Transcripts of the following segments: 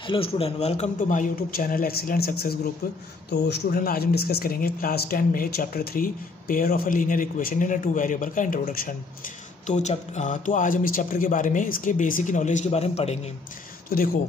Hello student, welcome to my YouTube channel excellent success group. तो student, आज हम discuss करेंगे क्लास 10 में chapter 3 pair of a linear equation in a two variable का introduction. तो आज हम इस चैप्टर के बारे में, इसके बेसिक नॉलेज के बारे में पढ़ेंगे। तो देखो,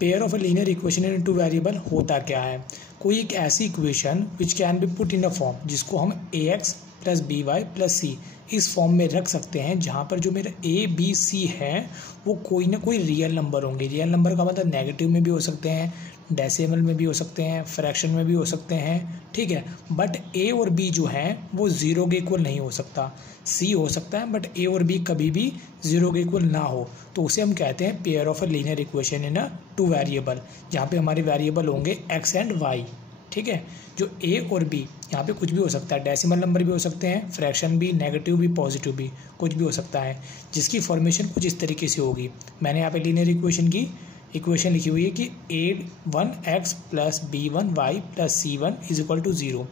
pair of a linear equation in two variable होता क्या है। कोई एक ऐसी equation which can be put in a form जिसको हम ax plus B Y plus C इस फॉर्म में रख सकते हैं, जहाँ पर जो मेरा ए बी सी है वो कोई ना कोई रियल नंबर होंगे। रियल नंबर का मतलब नेगेटिव में भी हो सकते हैं, डेसिमल में भी हो सकते हैं, फ्रैक्शन में भी हो सकते हैं, ठीक है। बट ए और बी जो हैं वो ज़ीरो के इक्वल नहीं हो सकता। सी हो सकता है बट ए और बी कभी भी ज़ीरो के इक्वल ना हो, तो उसे हम कहते हैं pair of a linear equation in a two variable, जहाँ पे हमारे वेरिएबल होंगे एक्स एंड वाई, ठीक है। जो ए और बी यहाँ पे कुछ भी हो सकता है, डेसिमल नंबर भी हो सकते हैं, फ्रैक्शन भी, नेगेटिव भी, पॉजिटिव भी, कुछ भी हो सकता है, जिसकी फॉर्मेशन कुछ इस तरीके से होगी। मैंने यहाँ पे लीनियर इक्वेशन की इक्वेशन लिखी हुई है कि a1x plus b1y plus c1 is equal to 0,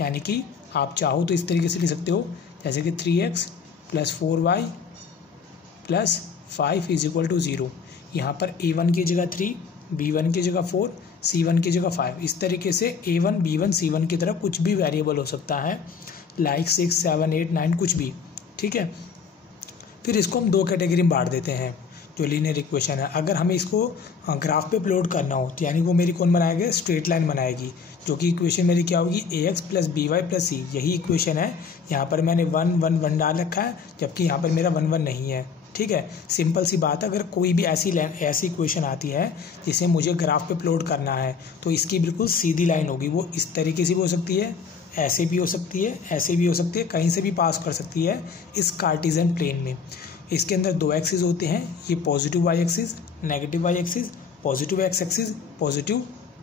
यानी कि आप चाहो तो इस तरीके से लिख सकते हो, जैसे कि 3x plus 4y plus 5 is equal to 0। यहाँ पर a1 की जगह 3, b1 की जगह 4, c1 की जगह 5। इस तरीके से a1 b1 c1 की तरह कुछ भी वेरिएबल हो सकता है, लाइक 6 7 8 9 कुछ भी, ठीक है। फिर इसको हम दो कैटेगरी में बांट देते हैं। जो लीनियर इक्वेशन है, अगर हमें इसको ग्राफ पे प्लॉट करना हो तो यानी वो मेरी कौन बनाएगी, स्ट्रेट लाइन बनाएगी, जो कि इक्वेशन मेरी क्या होगी, ax plus B Y plus C. यही इक्वेशन है। यहाँ पर मैंने 1 1 1 डाल रखा है, जबकि यहाँ पर मेरा 1 1 नहीं है, ठीक है। सिंपल सी बात है, अगर कोई भी ऐसी इक्वेशन आती है जिसे मुझे ग्राफ पे प्लॉट करना है तो इसकी बिल्कुल सीधी लाइन होगी। वो इस तरीके से भी हो सकती है, ऐसे भी हो सकती है, ऐसे भी हो सकती है, कहीं से भी पास कर सकती है इस कार्टेशियन प्लेन में। इसके अंदर दो एक्सिस होते हैं, ये positive Y axis, negative Y axis, positive X axis,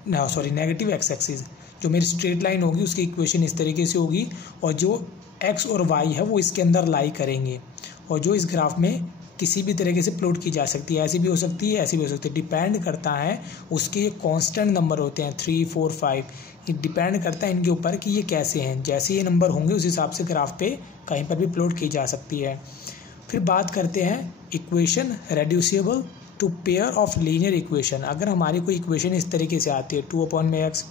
negative X axis. जो मेरी स्ट्रेट लाइन होगी उसकी इक्वेशन इस तरीके से होगी, और जो एक्स और वाई है वो इसके अंदर लाई करेंगे, और जो इस ग्राफ में किसी भी तरीके से प्लॉट की जा सकती है, ऐसी भी हो सकती है, ऐसी भी हो सकती है। डिपेंड करता है, उसके ये कांस्टेंट नंबर होते हैं 3 4 5, ये डिपेंड करता है इनके ऊपर कि ये कैसे हैं। जैसे ये नंबर होंगे उस हिसाब से ग्राफ पे कहीं पर भी प्लॉट की जा सकती है। फिर बात करते हैं equation reducible to pair of linear equation. अगर हमारी कोई इक्वेशन इस तरीके से आती है 2/x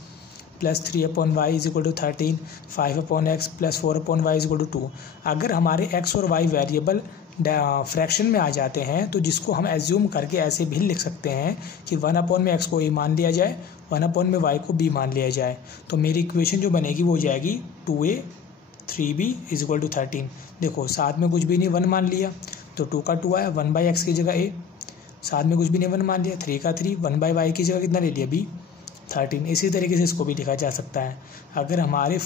plus 3/y is equal to 13, 5/x plus 4/y is equal to 2। अगर हमारे x और y वेरिएबल फ्रैक्शन में आ जाते हैं तो जिसको हम एज्यूम करके ऐसे भी लिख सकते हैं कि 1/x को a मान लिया जाए, 1/y को b मान लिया जाए, तो मेरी इक्वेशन जो बनेगी वो हो जाएगी 2a 3b is equal to 13। देखो, साथ में कुछ भी नहीं, 1 मान लिया तो 2 का 2 आया, 1/x की जगह a, साथ में कुछ भी नहीं, 1 मान लिया, 3 का 3, 1/y की जगह कितना ले लिया, b 13। इसी तरीके से इसको भी लिखा जा सकता है। अगर हमारे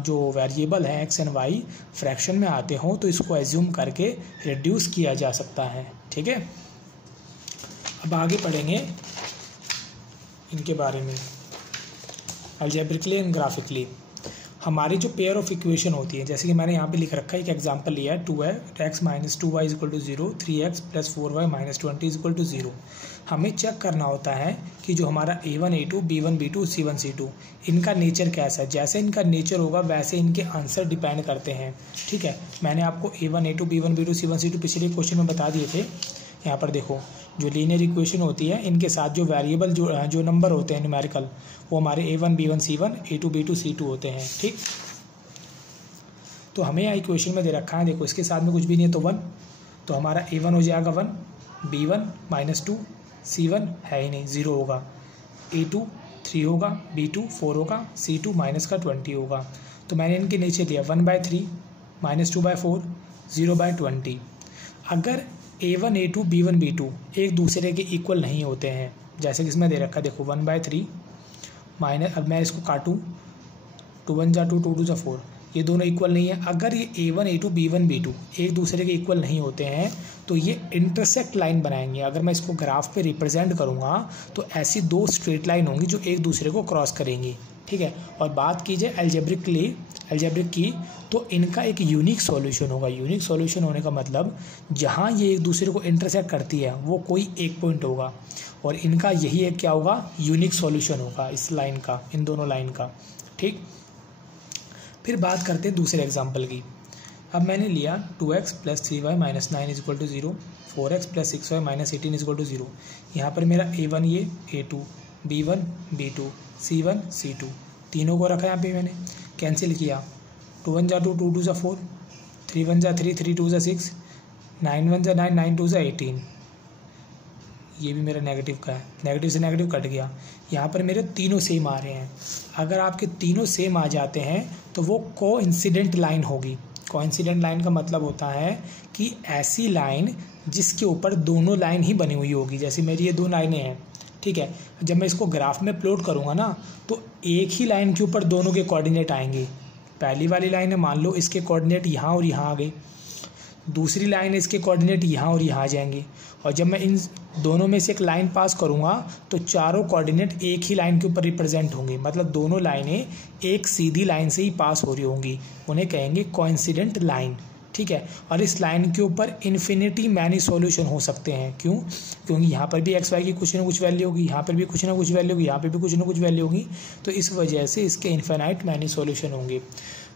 जो वेरिएबल हैं एक्स एंड वाई फ्रैक्शन में आते हों तो इसको एज्यूम करके रिड्यूस किया जा सकता है, ठीक है। अब आगे पढ़ेंगे इनके बारे में अलजेब्रिकली एंड ग्राफिकली। हमारी जो पेयर ऑफ इक्वेशन होती है, जैसे कि मैंने यहाँ पे लिख रखा है, एक एग्जांपल लिया है, 2x minus 2y is equal to 0, 3x plus 4y minus 20 is equal to 0। हमें चेक करना होता है कि जो हमारा a1 a2 b1 b2 c1 c2 इनका नेचर कैसा है। जैसे इनका नेचर होगा वैसे इनके आंसर डिपेंड करते हैं, ठीक है। मैंने आपको a1 a2 b1 b2 c1 c2 पिछले क्वेश्चन में बता दिए थे। यहाँ पर देखो, जो लीनियर इक्वेशन होती है इनके साथ जो वेरिएबल जो नंबर होते हैं न्यूमेरिकल, वो हमारे a1 b1 c1 a2 b2 c2 होते हैं, ठीक। तो हमें यहाँ इक्वेशन में दे रखा है, देखो इसके साथ में कुछ भी नहीं है तो 1, तो हमारा a1 हो जाएगा 1, b1 माइनस 2, c1 है ही नहीं, 0 होगा, a2 3 होगा, b2 4 होगा, c2 माइनस का 20 होगा। तो मैंने इनके नीचे दिया 1/3 माइनस 2/4 0/20। अगर a1 a2 b1 b2 एक दूसरे के इक्वल नहीं होते हैं, जैसे कि इसमें दे रखा है, देखो 1/3 माइनस, अब मैं इसको काटूँ, 2 1 जा 2 2 2 जा 4, ये दोनों इक्वल नहीं है। अगर ये a1 a2 b1 b2 एक दूसरे के इक्वल नहीं होते हैं तो ये इंटरसेक्ट लाइन बनाएंगे। अगर मैं इसको ग्राफ पे रिप्रेजेंट करूँगा तो ऐसी दो स्ट्रेट लाइन होंगी जो एक दूसरे को क्रॉस करेंगी, ठीक है। और बात कीजिए अलजेब्रिक की, तो इनका एक यूनिक सॉल्यूशन होगा। यूनिक सॉल्यूशन होने का मतलब जहाँ ये एक दूसरे को इंटरसेक्ट करती है वो कोई एक पॉइंट होगा, और इनका यही एक क्या होगा, यूनिक सॉल्यूशन होगा इस लाइन का, इन दोनों लाइन का, ठीक। फिर बात करते हैं दूसरे एग्जाम्पल की। अब मैंने लिया 2x plus 3y minus 9 is equal to 0, 4x plus 6y minus 18 is equal to 0। यहाँ पर मेरा a1 ये a2, b1 b2, c1 c2 तीनों को रखा यहाँ पे मैंने, कैंसिल किया। 2 1 जा 2, 2 2 जा 4, 3 1 जा 3, 3 2 जा 6, 9 1 जा 9, 9 2 जा 18। ये भी मेरा नेगेटिव का है, नेगेटिव से नेगेटिव कट गया। यहाँ पर मेरे तीनों सेम आ रहे हैं। अगर आपके तीनों सेम आ जाते हैं तो वो कोइंसिडेंट लाइन होगी। कोइंसिडेंट लाइन का मतलब होता है कि ऐसी लाइन जिसके ऊपर दोनों लाइन ही बनी हुई होगी। जैसे मेरी ये 2 लाइनें हैं, ठीक है, जब मैं इसको ग्राफ में प्लॉट करूँगा ना तो एक ही लाइन के ऊपर दोनों के कोऑर्डिनेट आएंगे। पहली वाली लाइन है, मान लो इसके कोऑर्डिनेट यहाँ और यहाँ आ गए, दूसरी लाइन है इसके कोऑर्डिनेट यहाँ और यहाँ आ जाएंगे, और जब मैं इन दोनों में से एक लाइन पास करूँगा तो चारों कोऑर्डिनेट एक ही लाइन के ऊपर रिप्रेजेंट होंगे। मतलब दोनों लाइनें एक सीधी लाइन से ही पास हो रही होंगी, उन्हें कहेंगे कोइंसिडेंट लाइन, ठीक है। और इस लाइन के ऊपर इन्फिनिटी मैनी सॉल्यूशन हो सकते हैं। क्यों? क्योंकि यहाँ पर भी एक्स वाई की कुछ ना कुछ वैल्यू होगी, यहाँ पर भी कुछ ना कुछ वैल्यू होगी, यहाँ पर भी कुछ ना कुछ वैल्यू होगी, तो इस वजह से इसके इन्फिनाइट मैनी सॉल्यूशन होंगे।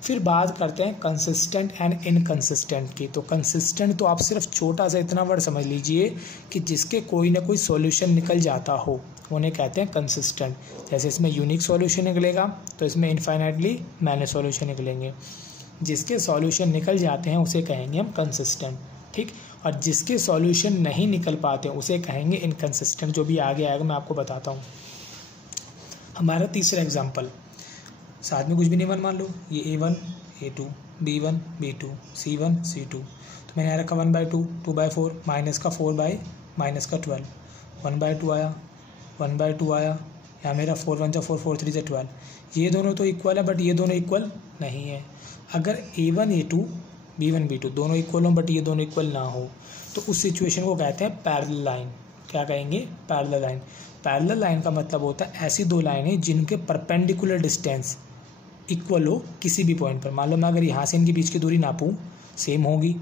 फिर बात करते हैं कंसिस्टेंट एंड इनकंसिस्टेंट की। तो कंसिस्टेंट तो आप सिर्फ छोटा सा इतना वर्ड समझ लीजिए कि जिसके कोई ना कोई सॉल्यूशन निकल जाता हो, उन्हें कहते हैं कंसिस्टेंट। जैसे इसमें यूनिक सॉल्यूशन निकलेगा तो इसमें इनफाइनाइटली मैनी सॉल्यूशन निकलेंगे। जिसके सॉल्यूशन निकल जाते हैं उसे कहेंगे हम कंसिस्टेंट, ठीक। और जिसके सॉल्यूशन नहीं निकल पाते उसे कहेंगे इनकंसिस्टेंट। जो भी आगे आएगा मैं आपको बताता हूँ। हमारा तीसरा एग्जाम्पल, साथ में कुछ भी नहीं मान लो, ये a1 a2 b1 b2 c1 c2, तो मैंने यहाँ रखा 1/2, 2/4, माइनस का 4 माइनस का 12, 1/2 आया, 1/2 आया, यहाँ मेरा 4 1 जा 4, 4 3 जा 12। ये दोनों तो इक्वल है बट ये दोनों इक्वल नहीं है। अगर a1 a2 b1 b2 दोनों इक्वल हो बट ये दोनों इक्वल ना हो तो उस सिचुएशन को कहते हैं पैरेलल लाइन। क्या कहेंगे? Parallel line. पैरेलल लाइन का मतलब होता है ऐसी दो लाइनें जिनके परपेंडिकुलर डिस्टेंस इक्वल हो किसी भी पॉइंट पर। मान लो मैं अगर यहाँ से इनके बीच की दूरी नापूँ, सेम होगी,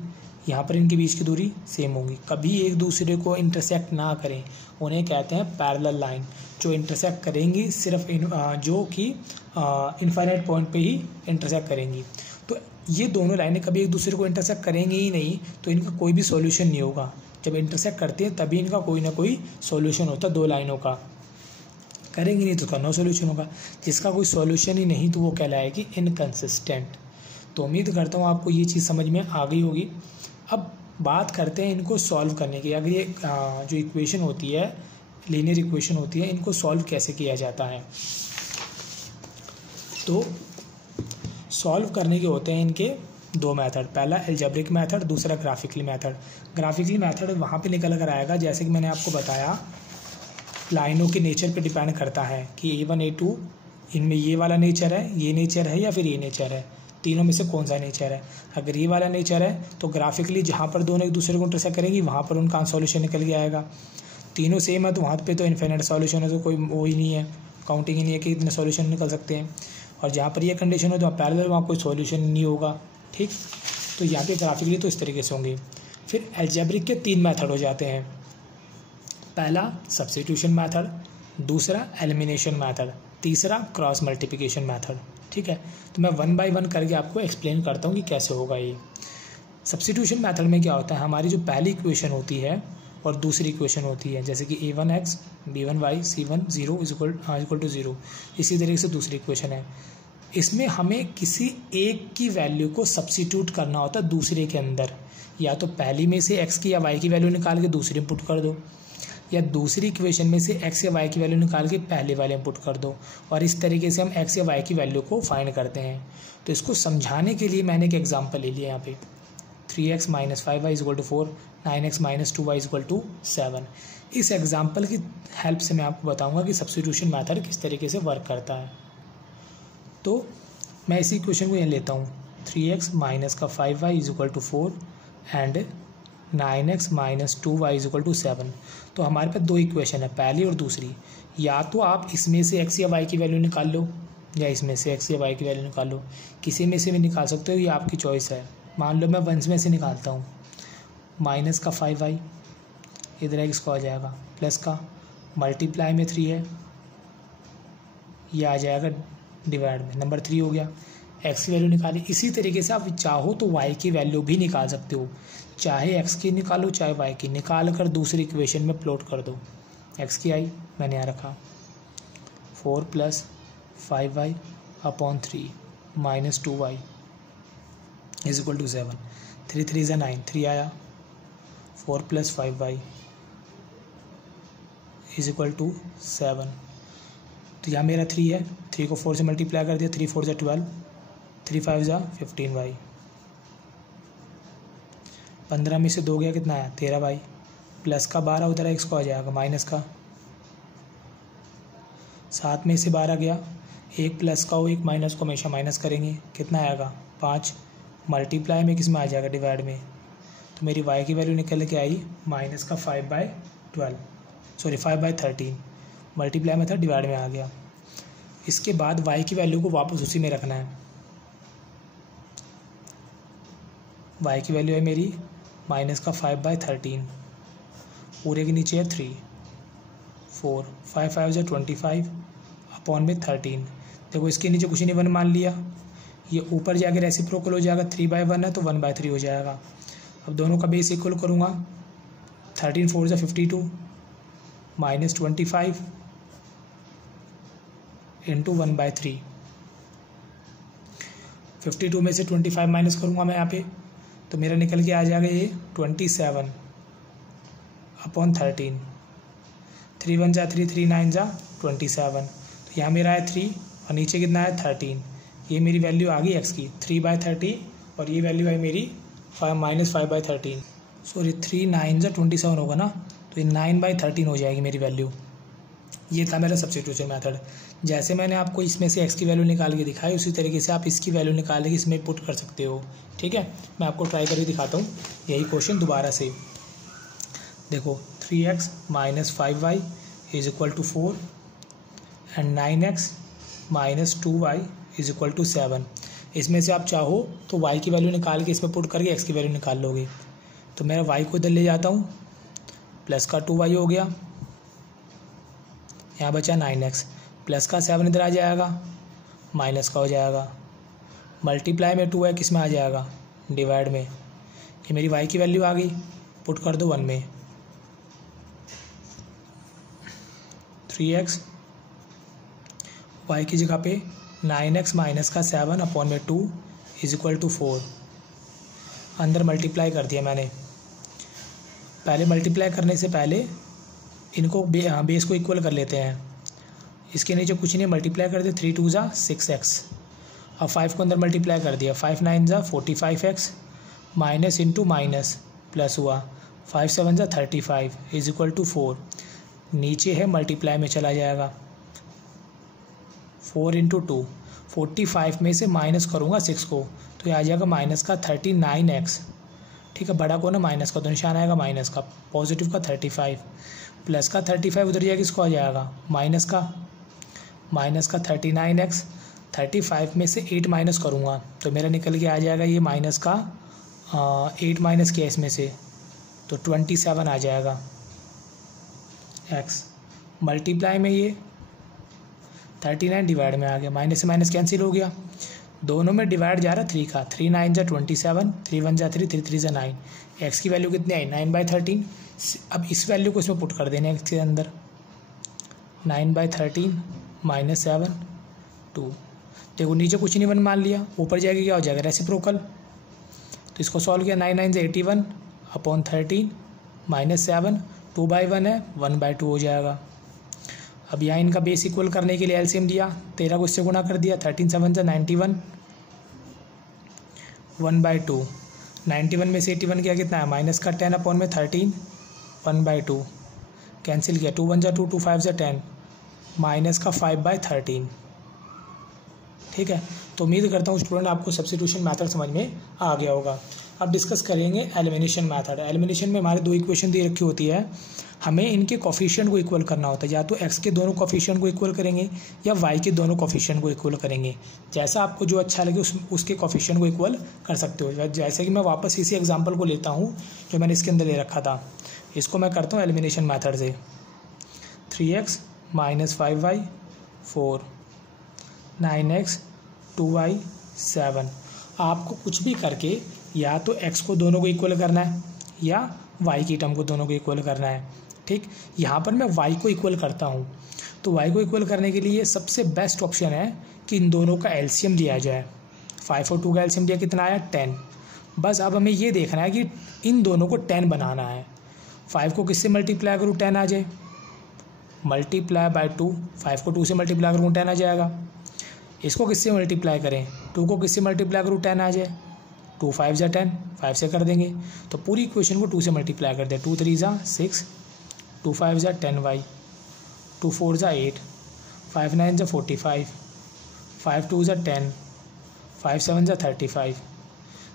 यहाँ पर इनके बीच की दूरी सेम होगी, कभी एक दूसरे को इंटरसेक्ट ना करें, उन्हें कहते हैं पैरेलल लाइन। जो इंटरसेक्ट करेंगी सिर्फ जो कि इनफाइनाइट पॉइंट पे ही इंटरसेक्ट करेंगी। तो ये दोनों लाइनें कभी एक दूसरे को इंटरसेक्ट करेंगी ही नहीं, तो इनका कोई भी सॉल्यूशन नहीं होगा। जब इंटरसेक्ट करते हैं तभी इनका कोई ना कोई सॉल्यूशन होता है दो लाइनों का। करेंगी नहीं तो उसका नो सॉल्यूशन होगा। जिसका कोई सॉल्यूशन ही नहीं तो वो कहलाएगी इनकंसिस्टेंट। तो उम्मीद करता हूँ आपको ये चीज़ समझ में आ गई होगी। अब बात करते हैं इनको सॉल्व करने की। अगर ये जो इक्वेशन होती है, लीनियर इक्वेशन होती है, इनको सॉल्व कैसे किया जाता है। तो सॉल्व करने के होते हैं इनके दो मेथड, पहला अलजेब्रिक मेथड, दूसरा ग्राफिकली मेथड। ग्राफिकली मेथड वहाँ पे निकल कर आएगा जैसे कि मैंने आपको बताया, लाइनों के नेचर पे डिपेंड करता है कि a1 a2 इनमें ये वाला नेचर है, ये नेचर है या फिर ये नेचर है, तीनों में से कौन सा नेचर है। अगर ये वाला नेचर है तो ग्राफिकली जहाँ पर दोनों एक दूसरे को इंटरसेक्ट करेंगी वहाँ पर उनका सॉल्यूशन निकल के आएगा। तीनों सेम है तो वहाँ पे तो इन्फिनिट सॉल्यूशन है, तो कोई वो ही नहीं है, काउंटिंग ही नहीं है कि इतने सॉल्यूशन निकल सकते हैं। और जहाँ पर ये कंडीशन हो तो पैरेलल, वहाँ कोई सॉल्यूशन नहीं होगा, ठीक। तो यहाँ पे ग्राफिकली तो इस तरीके से होंगे। फिर अलजेब्रिक के 3 मेथड हो जाते हैं। पहला सब्स्टिट्यूशन मेथड, दूसरा एलिमिनेशन मेथड, तीसरा क्रॉस मल्टीप्लिकेशन मेथड, ठीक है। तो मैं 1 बाय 1 करके आपको एक्सप्लेन करता हूँ कि कैसे होगा ये। सब्स्टिट्यूशन मेथड में क्या होता है, हमारी जो पहली इक्वेशन होती है और दूसरी इक्वेशन होती है, जैसे कि a1x b1y c1 0 equal to 0, इसी तरीके से दूसरी इक्वेशन है। इसमें हमें किसी एक की वैल्यू को सब्स्टिट्यूट करना होता है दूसरे के अंदर। या तो पहली में से x की या y की वैल्यू निकाल के दूसरी इनपुट कर दो, या दूसरी इक्वेशन में से x या y की वैल्यू निकाल के पहले वाले इनपुट कर दो, और इस तरीके से हम x या y की वैल्यू को फाइंड करते हैं। तो इसको समझाने के लिए मैंने एक एग्जांपल ले लिया यहाँ पे, 3x minus 5y equal to 4, 9x minus 2y equal to 7। इस एग्जांपल की हेल्प से मैं आपको बताऊंगा कि सब्स्टिट्यूशन मेथड किस तरीके से वर्क करता है। तो मैं इसी इक्वेशन को यहाँ लेता हूँ, 3x माइनस का 5y equal to 4 and 9x minus 2y equal to 7। तो हमारे पास दो इक्वेशन है, पहली और दूसरी। या तो आप इसमें से x या y की वैल्यू निकाल लो, या इसमें से x या y की वैल्यू निकाल लो, किसी में से भी निकाल सकते हो, ये आपकी चॉइस है। मान लो मैं 1 में से निकालता हूँ, माइनस का 5y इधर x को आ जाएगा, प्लस का मल्टीप्लाई में 3 है, ये आ जाएगा डिवाइड में, नंबर 3 हो गया। एक्स की वैल्यू निकाली। इसी तरीके से आप चाहो तो वाई की वैल्यू भी निकाल सकते हो, चाहे एक्स की निकालो चाहे वाई की, निकाल कर दूसरी इक्वेशन में प्लॉट कर दो। एक्स की आई मैंने यहाँ रखा 4 + 5y अपॉन 3 - 2y = 7। 3 3 = 9, 3 आया। 4 + 5y = 7। तो यहाँ मेरा 3 है, 3 को 4 से मल्टीप्लाई कर दिया, 3 4 = 12, 3 5 = 15y। 15 में से 2 गया कितना आया 13y, प्लस का 12 उधर है, x को आ जाएगा माइनस का। 7 में से 12 गया, एक प्लस का हो एक माइनस को हमेशा माइनस करेंगे, कितना आएगा 5, मल्टीप्लाई में किस में आ जाएगा डिवाइड में। तो मेरी y की वैल्यू निकल के आई माइनस का 5/13, मल्टीप्लाई में था डिवाइड में आ गया। इसके बाद y की वैल्यू को वापस उसी में रखना है। y की वैल्यू है मेरी माइनस का 5/13, पूरे के नीचे है 3, 4, 5 5 = 25 अपॉन में 13। देखो इसके नीचे कुछ नहीं 1 मान लिया, ये ऊपर जाकर रेसिप्रोकल हो जाएगा, 3/1 है तो 1/3 हो जाएगा। अब दोनों का बेस इक्वल करूँगा, 13 4 = 52 माइनस 25 इंटू 1/3। 52 में से 25 माइनस करूँगा मैं यहाँ पे, तो मेरा निकल के आ जाएगा ये 27 अपॉन 13। 3 1 = 3, 3 9 = 27। तो यहाँ मेरा है 3 और नीचे कितना है 13। ये मेरी वैल्यू आ गई एक्स की 3/30 और ये वैल्यू है मेरी -5/13। सॉरी 3 9 = 27 होगा ना, तो ये 9/13 हो जाएगी मेरी वैल्यू। ये था मेरा सब्स्टिट्यूशन मेथड। जैसे मैंने आपको इसमें से एक्स की वैल्यू निकाल के दिखाई, उसी तरीके से आप इसकी वैल्यू निकाल के इसमें पुट कर सकते हो। ठीक है, मैं आपको ट्राई करके दिखाता हूँ यही क्वेश्चन दोबारा से। देखो 3x - 5y = 4 and 9x - 2y = 7। इसमें से आप चाहो तो y की वैल्यू निकाल के इसमें पुट करके x की वैल्यू निकाल लोगे। तो मेरा y को इधर ले जाता हूँ, प्लस का 2y हो गया, यहाँ बचा 9x, प्लस का 7 इधर आ जाएगा, माइनस का हो जाएगा, मल्टीप्लाई में 2 है किस में आ जाएगा डिवाइड में। ये मेरी y की वैल्यू आ गई, पुट कर दो 1 में। 3x y की जगह पे 9x माइनस का 7 अपॉन में 2 = 4। अंदर मल्टीप्लाई कर दिया मैंने। पहले मल्टीप्लाई करने से पहले इनको बेस को इक्वल कर लेते हैं। इसके नीचे कुछ नहीं, मल्टीप्लाई कर दे, 3 2 = 6x। अब 5 को अंदर मल्टीप्लाई कर दिया, 5 9 = 45x, minus into minus plus हुआ, 5 7 = 35 = 4। नीचे है मल्टीप्लाई में चला जाएगा, 4 × 2, 45 में से माइनस करूँगा 6 को, तो ये आ जाएगा माइनस का 39x। ठीक है, बड़ा को ना माइनस का, तो निशान आएगा माइनस का, पॉजिटिव का 35, प्लस का 35 उधर जाएगा किसको आ जाएगा माइनस का 39x। 35 में से 8 माइनस करूँगा तो मेरा निकल के आ जाएगा ये माइनस का 8 माइनस किया इसमें से, तो 27 आ जाएगा x। मल्टीप्लाई में ये 39 डिवाइड में आ गया, माइनस से माइनस कैंसिल हो गया, दोनों में डिवाइड जा रहा 3 का, 3 9 = 27, 3 1 = 3, 3 3 = 9। एक्स की वैल्यू कितनी आई 9/13। अब इस वैल्यू को इसमें पुट कर देना एक्स के अंदर, 9/13 - 7 2। देखो नीचे कुछ नहीं 1 मान लिया, ऊपर जाएगा क्या हो जाएगा रेसिप्रोकल। तो इसको सॉल्व किया, 9 9 = 81 अपॉन 13 - 7, 2/1 है 1/2 हो जाएगा। अब यहाँ इनका बेस इक्वल करने के लिए एलसीएम दिया, 13 को इससे गुना कर दिया, 13 7 = 91, 1/2। 91 में से 81 किया कितना है माइनस का 10 अपॉन में 13, 1/2 कैंसिल किया, 2 1 = 2, 2 5 = 10, माइनस का 5/13। ठीक है, तो उम्मीद करता हूँ स्टूडेंट आपको सब्स्टिट्यूशन मेथड समझ में आ गया होगा। अब डिस्कस करेंगे एलिमिनेशन मेथड। एलिमिनेशन में हमारे 2 इक्वेशन दी रखी होती है, हमें इनके कोफिशिएंट को इक्वल करना होता है, या तो x के दोनों कोफिशिएंट को इक्वल करेंगे या y के दोनों कोफिशिएंट को इक्वल करेंगे। जैसा आपको जो अच्छा लगे उसके कोफिशिएंट को इक्वल कर सकते हो। जैसे कि मैं वापस इसी एग्जांपल को लेता हूँ जो मैंने इसके अंदर ले रखा था, इसको मैं करता हूँ एलिमिनेशन मेथड से। 3x - 5y 4, 9x 2y 7। आपको कुछ भी करके या तो x को दोनों को इक्वल करना है या y की टर्म को दोनों को इक्वल करना है। ठीक, यहाँ पर मैं y को इक्वल करता हूँ, तो y को इक्वल करने के लिए सबसे बेस्ट ऑप्शन है कि इन दोनों का एलसीएम लिया जाए। 5 और 2 का एलसीएम लिया, कितना आया 10। बस अब हमें ये देखना है कि इन दोनों को 10 बनाना है। 5 को किससे मल्टीप्लाई करूँ 10 आ जाए, मल्टीप्लाई बाय 2। 5 को 2 से मल्टीप्लाई करूँ 10 आ जाएगा। इसको किससे मल्टीप्लाई करें, 2 को किससे मल्टीप्लाई करूँ 10 आ जाए। 2 5 जा 10, 5 से कर देंगे, तो पूरी इक्वेशन को 2 से मल्टीप्लाई कर दें। 2 3 जा 6, 2 5 जा 10y, 2 4 जा 8, 5 9 जा 45, 5 2 जा 10, 5 7 जा 35।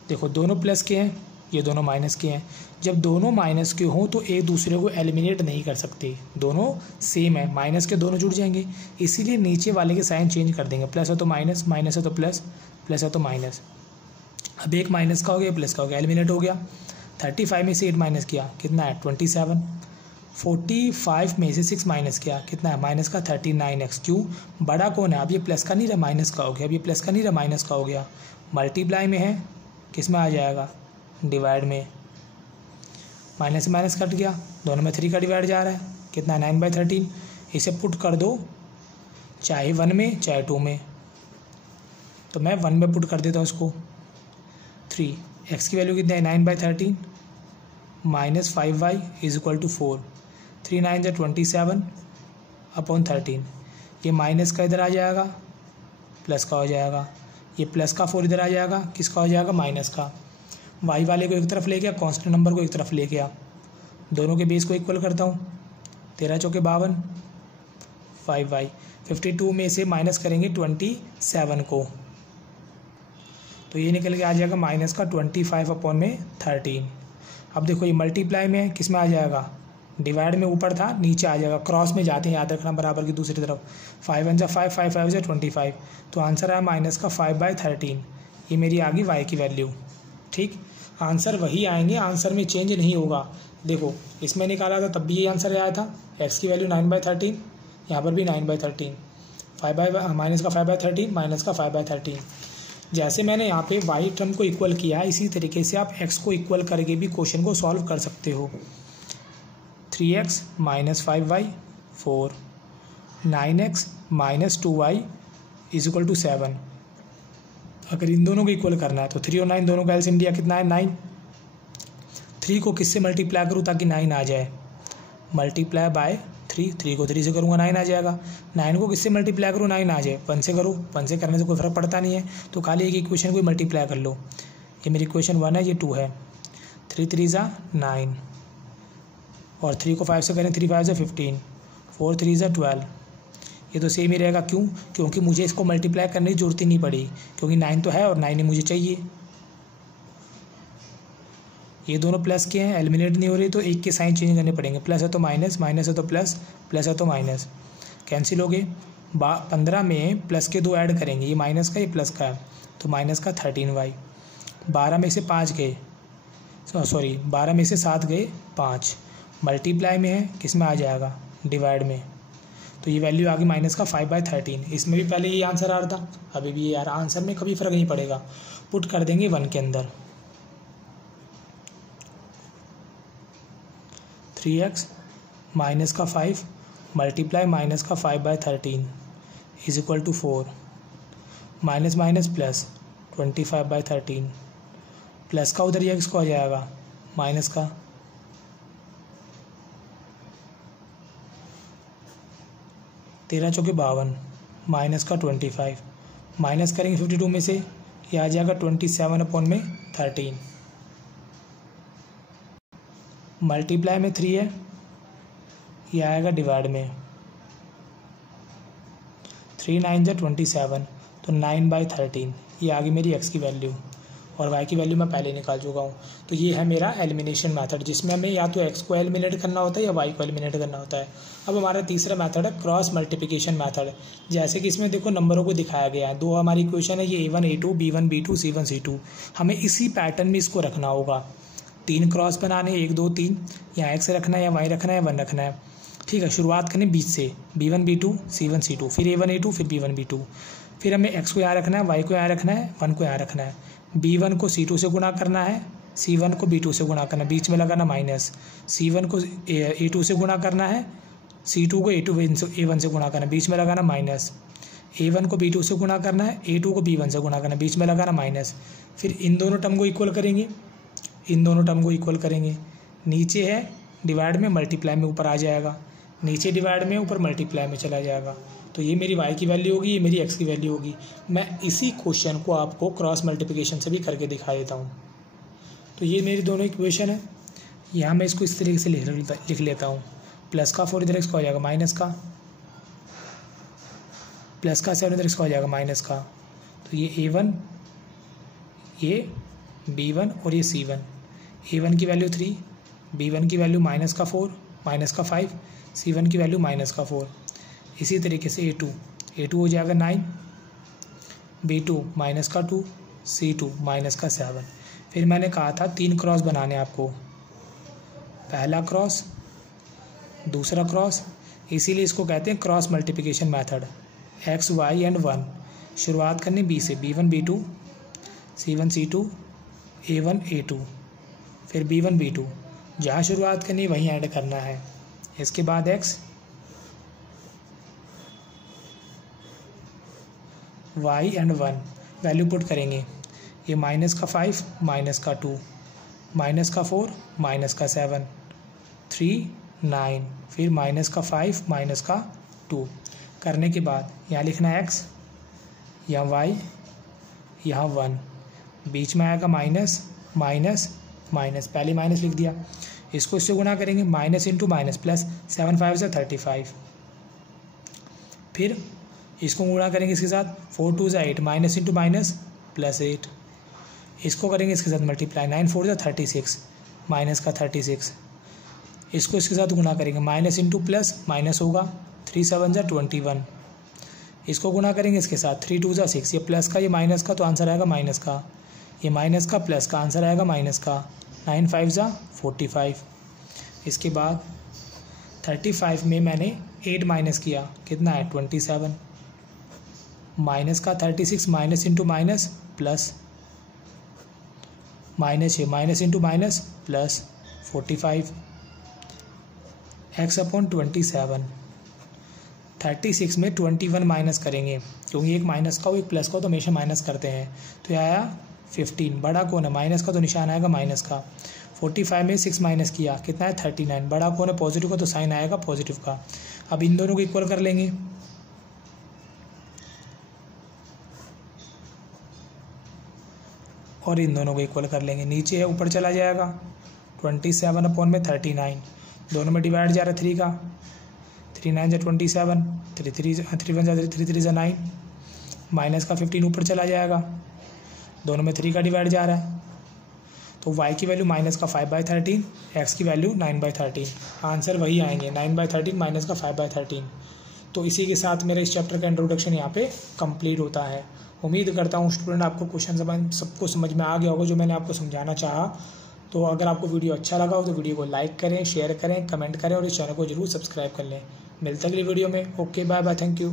देखो दोनों प्लस के हैं, ये दोनों माइनस के हैं। जब दोनों माइनस के हों तो एक दूसरे को एलिमिनेट नहीं कर सकते, दोनों सेम है, माइनस के दोनों जुड़ जाएंगे, इसीलिए नीचे वाले के साइन चेंज कर देंगे। प्लस है तो माइनस, माइनस है तो प्लस, प्लस है तो माइनस। अब एक माइनस का हो गया, प्लस का हो गया, एलिमिनेट हो गया। 35 में से 8 माइनस किया, कितना है 27। 45 में से 6 माइनस किया, कितना है माइनस का 39x। क्यों, बड़ा कौन है, अब ये प्लस का नहीं रहा माइनस का हो गया, अब ये प्लस का नहीं रहा माइनस का हो गया। मल्टीप्लाई में है, किस में आ जाएगा, डिवाइड में। माइनस से माइनस कट गया, दोनों में 3 का डिवाइड जा रहा है, कितना 9/13। इसे पुट कर दो चाहे 1 में चाहे 2 में, तो मैं 1 में पुट कर देता हूँ इसको। 3 x की वैल्यू कितना है 9/13 minus 5y is equal to 4। 3 9 जा 27 अपॉन 13। ये माइनस का इधर आ जाएगा, प्लस का हो जाएगा, ये प्लस का 4 इधर आ जाएगा, किसका हो जाएगा माइनस का। y वाले को एक तरफ ले गया, कांस्टेंट नंबर को एक तरफ ले गया, दोनों के बेस को इक्वल करता हूँ। 13 चौके 52, 5y। 52 में से माइनस करेंगे 27 को, तो ये निकल के आ जाएगा माइनस का 25 अपॉन में 13। अब देखो ये मल्टीप्लाई में किस में आ जाएगा, डिवाइड में ऊपर था नीचे आ जाएगा, क्रॉस में जाते हैं याद रखना बराबर की दूसरी तरफ। 5 1 जा 5, 5 5 जा 25, तो आंसर आया माइनस का 5/13। ये मेरी आ गई y की वैल्यू। ठीक, आंसर वही आएंगे, आंसर में चेंज नहीं होगा। देखो इसमें निकाला था तब भी ये आंसर आया था, x की वैल्यू 9/13, यहाँ पर भी 9/13, माइनस का 5/13 माइनस का 5/13। जैसे मैंने यहाँ पे y टर्म को इक्वल किया, इसी तरीके से आप x को इक्वल करके भी क्वेश्चन को सॉल्व कर सकते हो। 3x minus 5y 4, 9x minus 2y is equal to 7। अगर इन दोनों को इक्वल करना है तो 3 और 9 दोनों का एलसीएम लिया, कितना है 9। 3 को किससे मल्टीप्लाई करूँ ताकि 9 आ जाए, मल्टीप्लाई बाय 3। 3 को 3 से करूँगा 9 आ जाएगा। 9 को किससे मल्टीप्लाई करूँ 9 आ जाए, 1 से करूँ, 1 से करने से कोई फर्क पड़ता नहीं है, तो खाली एक इक्वेशन को मल्टीप्लाई कर लो। ये मेरी इक्वेशन 1 है, ये 2 है। 3 3 जा 9, और 3 को 5 से करें 3 5 जा 15, 4 3 जा 12। ये तो सेम ही रहेगा, क्यों, क्योंकि मुझे इसको मल्टीप्लाई करने की जरूरत ही नहीं पड़ी, क्योंकि 9 तो है और 9 ही मुझे चाहिए। ये दोनों प्लस के हैं, एलिमिनेट नहीं हो रही, तो एक के साइन चेंज करने पड़ेंगे। प्लस है तो माइनस, माइनस है तो प्लस, प्लस है तो माइनस, कैंसिल हो गए। 15 में प्लस के 2 ऐड करेंगे, ये माइनस का ये प्लस का है, तो माइनस का 13y। 12 में से 5 गए, सॉरी 12 में से 7 गए 5, मल्टीप्लाई में है, किस में आ जाएगा डिवाइड में, तो ये वैल्यू आ गई माइनस का 5/13। इसमें भी पहले ये आंसर आ रहा था, अभी भी यार आंसर में कभी फ़र्क नहीं पड़ेगा, पुट कर देंगे 1 के अंदर। 3x माइनस का 5 मल्टीप्लाई माइनस का 5/13 is equal to 4, minus minus plus 25/13, plus का उधर x को आ जाएगा माइनस का, तेरह चौके 52 माइनस का 25, माइनस करेंगे 52 में से, ये आ जाएगा 27 अपॉन में 13। मल्टीप्लाई में 3 है, ये आएगा डिवाइड में। 3 9 जा 27, तो 9/13। ये आ गई मेरी x की वैल्यू, और y की वैल्यू मैं पहले निकाल चुका हूँ। तो ये है मेरा एलिमिनेशन मेथड, जिसमें हमें या तो x को एलिमिनेट करना होता है या y को एलिमिनेट करना होता है। अब हमारा तीसरा मेथड है क्रॉस मल्टीप्लिकेशन मेथड। जैसे कि इसमें देखो नंबरों को दिखाया गया है, 2 हमारी इक्वेशन है, ये a1 a2 b1 b2 c1 c2। हमें इसी पैटर्न में इसको रखना होगा, 3 क्रॉस बनाने, 1 2 3, या x रखना है या y रखना है या 1 रखना है। ठीक है, शुरुआत करें बीच से, b1 b2 c1 c2, फिर a1 a2 फिर b1 b2, फिर हमें x को यहाँ रखना है, y को यहाँ रखना है, 1 को यहाँ रखना है। b1 को c2 से गुणा करना है, c1 को b2 से गुणा करना है, बीच में लगाना माइनस। c1 को a2 से गुणा करना है, c2 को a1 से गुणा करना है, बीच में लगाना माइनस। a1 को b2 से गुणा करना है, a2 को b1 से गुणा करना है, बीच में लगाना माइनस। फिर इन दोनों टर्म को इक्वल करेंगे, इन दोनों टर्म को इक्वल करेंगे। नीचे है डिवाइड में मल्टीप्लाई में ऊपर आ जाएगा, नीचे डिवाइड में ऊपर मल्टीप्लाई में चला जाएगा। तो ये मेरी y की वैल्यू होगी, ये मेरी x की वैल्यू होगी। मैं इसी क्वेश्चन को आपको क्रॉस मल्टीप्लिकेशन से भी करके दिखा देता हूँ। तो ये मेरी दोनों इक्वेशन है। यहाँ मैं इसको इस तरीके से लिख लेता हूँ। प्लस का 4 इधर x का हो जाएगा माइनस का, प्लस का 7 इधर x का हो जाएगा माइनस का। तो ये a1, ये b1 और ये c1। a1 की वैल्यू 3, b1 की वैल्यू माइनस का 4, माइनस का 5, c1 की वैल्यू माइनस का 4। इसी तरीके से a2 हो जाएगा 9, b2 माइनस का 2, c2 माइनस का 7। फिर मैंने कहा था 3 क्रॉस बनाने आपको, पहला क्रॉस, दूसरा क्रॉस, इसीलिए इसको कहते हैं cross multiplication method. x, y and 1 शुरुआत करनी b से, b1 b2, c1 c2, a1 a2, फिर b1 b2, जहाँ शुरुआत करनी वहीं ऐड करना है। इसके बाद x, y and 1 value put करेंगे। ये माइनस का 5, माइनस का 2, माइनस का 4, माइनस का 7, 3, 9, फिर माइनस का 5, माइनस का 2 करने के बाद यहाँ लिखना है x, यहाँ y, यहाँ 1, बीच में आएगा माइनस माइनस माइनस, पहले माइनस लिख दिया। इसको इससे गुणा करेंगे, माइनस इंटू माइनस प्लस, 7 5 से 35। फिर इसको गुणा करेंगे इसके साथ, 4 2 से 8, माइनस इंटू माइनस प्लस 8। इसको करेंगे इसके साथ मल्टीप्लाई, 9 4 से 36, माइनस का 36। इसको इसके साथ गुणा करेंगे, माइनस इंटू प्लस माइनस होगा, 3 7 से 21। इसको गुणा करेंगे इसके साथ, 3 2 से 6, ये प्लस का ये माइनस का, तो आंसर आएगा माइनस का, ये माइनस का प्लस का, आंसर आएगा माइनस का। 9 5 से 45। इसके बाद 35 में मैंने 8 माइनस किया, कितना है 27, माइनस का 36, minus into minus plus, minus है, minus into minus plus 45, x upon 27। 36 में 21 माइनस करेंगे, क्योंकि एक माइनस का हो एक प्लस का हो तो हमेशा माइनस करते हैं। तो यह आया 15, बड़ा कौन है माइनस का, तो निशान आएगा माइनस का। 45 में 6 माइनस किया, कितना है 39, बड़ा कौन है पॉजिटिव का, तो साइन आएगा पॉजिटिव का। अब इन दोनों को इक्वल कर लेंगे, और इन दोनों को इक्वल कर लेंगे। नीचे है ऊपर चला जाएगा, 27 अपॉन में 39, दोनों में डिवाइड जा रहा है 3 का, 3 9 से 27, 3 3 से 9, माइनस का 15 ऊपर चला जाएगा, दोनों में 3 का डिवाइड जा रहा है। तो y की वैल्यू माइनस का 5/13, x की वैल्यू 9/13। आंसर वही आएंगे, 9/13 माइनस का 5/13। तो इसी के साथ मेरा इस चैप्टर का इंट्रोडक्शन यहाँ पे कंप्लीट होता है। उम्मीद करता हूँ स्टूडेंट आपको क्वेश्चन सबको समझ में आ गया होगा जो मैंने आपको समझाना चाहा। तो अगर आपको वीडियो अच्छा लगा हो तो वीडियो को लाइक करें, शेयर करें, कमेंट करें और इस चैनल को जरूर सब्सक्राइब कर लें। मिलते हैं अगली वीडियो में। Okay, bye bye, thank you.